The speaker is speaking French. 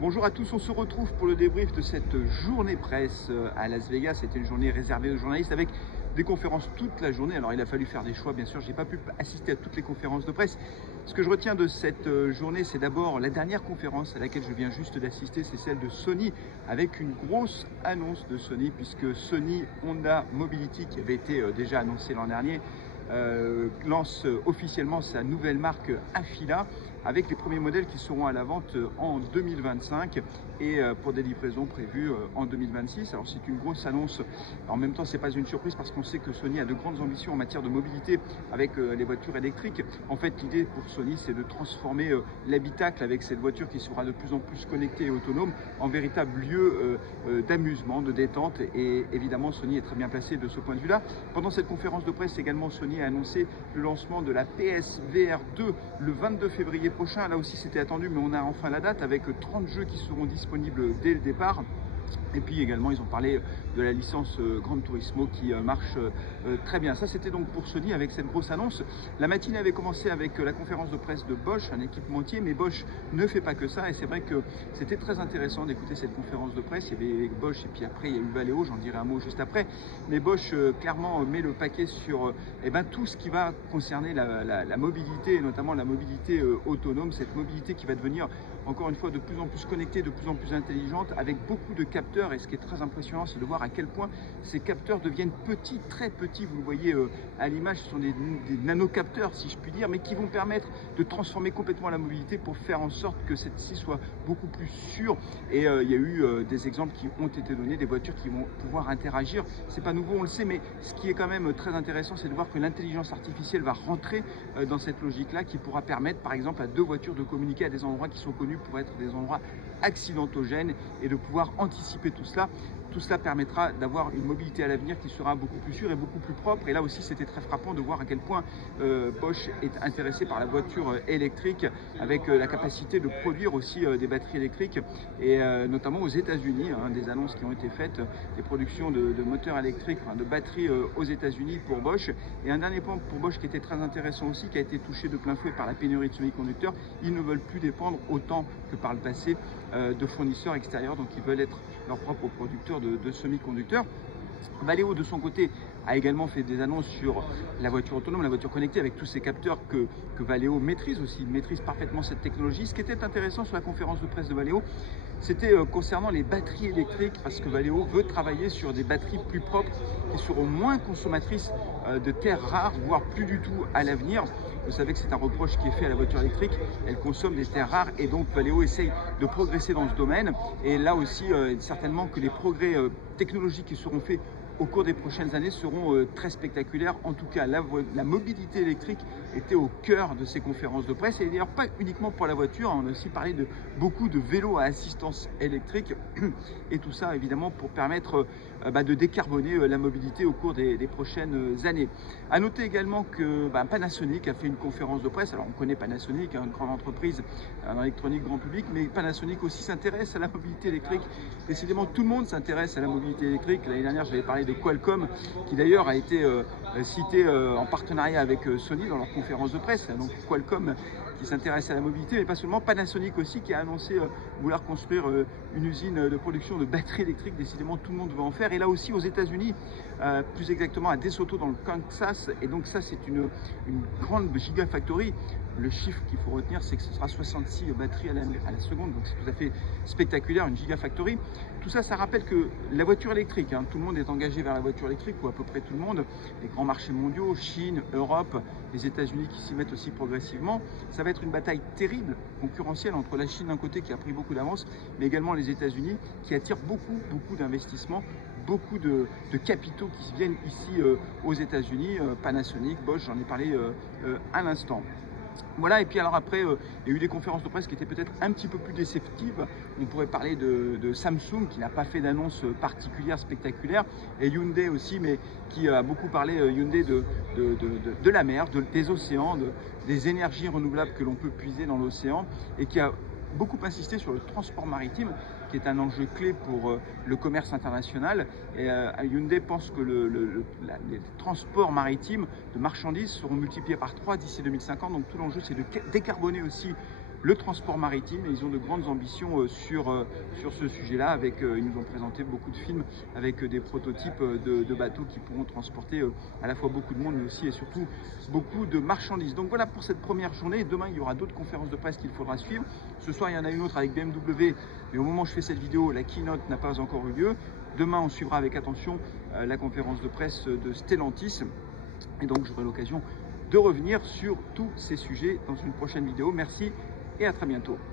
Bonjour à tous, on se retrouve pour le débrief de cette journée presse à Las Vegas. C'était une journée réservée aux journalistes avec des conférences toute la journée. Alors il a fallu faire des choix, bien sûr, je n'ai pas pu assister à toutes les conférences de presse. Ce que je retiens de cette journée, c'est d'abord la dernière conférence à laquelle je viens juste d'assister, c'est celle de Sony, avec une grosse annonce de Sony, puisque Sony Honda Mobility, qui avait été déjà annoncé l'an dernier, lance officiellement sa nouvelle marque Afeela avec les premiers modèles qui seront à la vente en 2025 et pour des livraisons prévues en 2026. Alors c'est une grosse annonce. En même temps, c'est pas une surprise parce qu'on sait que Sony a de grandes ambitions en matière de mobilité avec les voitures électriques. En fait, l'idée pour Sony, c'est de transformer l'habitacle avec cette voiture qui sera de plus en plus connectée et autonome en véritable lieu d'amusement, de détente. Et évidemment, Sony est très bien placé de ce point de vue-là. Pendant cette conférence de presse également, Sony a annoncé le lancement de la PSVR 2 le 22 février prochain. Là aussi, c'était attendu, mais on a enfin la date avec 30 jeux qui seront disponibles dès le départ. Et puis également, ils ont parlé de la licence Gran Turismo qui marche très bien. Ça, c'était donc pour Sony avec cette grosse annonce. La matinée avait commencé avec la conférence de presse de Bosch, un équipementier, mais Bosch ne fait pas que ça. Et c'est vrai que c'était très intéressant d'écouter cette conférence de presse. Il y avait Bosch et puis après, il y a eu Valeo, j'en dirai un mot juste après. Mais Bosch, clairement, met le paquet sur tout ce qui va concerner la mobilité, et notamment la mobilité autonome, cette mobilité qui va devenir, encore une fois, de plus en plus connectée, de plus en plus intelligente, avec beaucoup de capteurs. Et ce qui est très impressionnant, c'est de voir à quel point ces capteurs deviennent petits, très petits. Vous le voyez à l'image, ce sont des nanocapteurs, si je puis dire, mais qui vont permettre de transformer complètement la mobilité pour faire en sorte que celle-ci soit beaucoup plus sûre. Et il y a eu des exemples qui ont été donnés, des voitures qui vont pouvoir interagir. C'est pas nouveau, on le sait, mais ce qui est quand même très intéressant, c'est de voir que l'intelligence artificielle va rentrer dans cette logique-là, qui pourra permettre, par exemple, à deux voitures de communiquer à des endroits qui sont connus pour être des endroits accidentogènes et de pouvoir anticiper tout cela. Tout cela permettra d'avoir une mobilité à l'avenir qui sera beaucoup plus sûre et beaucoup plus propre. Et là aussi, c'était très frappant de voir à quel point Bosch est intéressé par la voiture électrique, avec la capacité de produire aussi des batteries électriques, et notamment aux États-Unis, des annonces qui ont été faites, des productions de moteurs électriques, de batteries aux États-Unis pour Bosch. Et un dernier point pour Bosch qui était très intéressant aussi, qui a été touché de plein fouet par la pénurie de semi-conducteurs. Ils ne veulent plus dépendre autant que par le passé de fournisseurs extérieurs, donc ils veulent être leurs propres producteurs de semi-conducteurs. Valeo, de son côté, a également fait des annonces sur la voiture autonome, la voiture connectée, avec tous ces capteurs que Valeo maîtrise aussi, maîtrise parfaitement cette technologie. Ce qui était intéressant sur la conférence de presse de Valeo, c'était concernant les batteries électriques, parce que Valeo veut travailler sur des batteries plus propres, qui seront moins consommatrices de terres rares, voire plus du tout à l'avenir. Vous savez que c'est un reproche qui est fait à la voiture électrique, elle consomme des terres rares, et donc Valeo essaye de progresser dans ce domaine. Et là aussi, certainement que les progrès technologiques qui seront faits au cours des prochaines années seront très spectaculaires. En tout cas, la mobilité électrique était au cœur de ces conférences de presse, et d'ailleurs pas uniquement pour la voiture, on a aussi parlé de beaucoup de vélos à assistance électrique, et tout ça évidemment pour permettre de décarboner la mobilité au cours des prochaines années. À noter également que Panasonic a fait une conférence de presse. Alors on connaît Panasonic, une grande entreprise en électronique grand public, mais Panasonic aussi s'intéresse à la mobilité électrique. Décidément, tout le monde s'intéresse à la mobilité électrique. L'année dernière, j'avais parlé de Qualcomm, qui d'ailleurs a été cité en partenariat avec Sony dans leur conférence de presse. Donc Qualcomm qui s'intéresse à la mobilité, mais pas seulement. Panasonic aussi, qui a annoncé vouloir construire une usine de production de batteries électriques. Décidément, tout le monde veut en faire. Et là aussi, aux États-Unis, plus exactement à DeSoto dans le Kansas. Et donc ça, c'est une grande gigafactory. Le chiffre qu'il faut retenir, c'est que ce sera 66 batteries à la seconde, donc c'est tout à fait spectaculaire, une gigafactory. Tout ça, ça rappelle que la voiture électrique, tout le monde est engagé vers la voiture électrique, ou à peu près tout le monde. Les grands marchés mondiaux, Chine, Europe, les États-Unis qui s'y mettent aussi progressivement. Ça va être une bataille terrible, concurrentielle, entre la Chine d'un côté qui a pris beaucoup d'avance, mais également les États-Unis qui attirent beaucoup d'investissements, beaucoup de capitaux qui viennent ici aux États-Unis. Panasonic, Bosch, j'en ai parlé à l'instant. Voilà, et puis alors après, il y a eu des conférences de presse qui étaient peut-être un petit peu plus déceptives. On pourrait parler de Samsung, qui n'a pas fait d'annonce particulière, spectaculaire, et Hyundai aussi, mais qui a beaucoup parlé, Hyundai, de la mer, des océans, des énergies renouvelables que l'on peut puiser dans l'océan, et qui a beaucoup insisté sur le transport maritime, qui est un enjeu clé pour le commerce international. Et Hyundai pense que les transports maritimes de marchandises seront multipliés par 3 d'ici 2050. Donc tout l'enjeu, c'est de décarboner aussi le transport maritime, et ils ont de grandes ambitions sur ce sujet-là. Ils nous ont présenté beaucoup de films avec des prototypes de bateaux qui pourront transporter à la fois beaucoup de monde, mais aussi et surtout beaucoup de marchandises. Donc voilà pour cette première journée. Demain, il y aura d'autres conférences de presse qu'il faudra suivre. Ce soir, il y en a une autre avec BMW, mais au moment où je fais cette vidéo, la keynote n'a pas encore eu lieu. Demain, on suivra avec attention la conférence de presse de Stellantis. Et donc, j'aurai l'occasion de revenir sur tous ces sujets dans une prochaine vidéo. Merci et à très bientôt.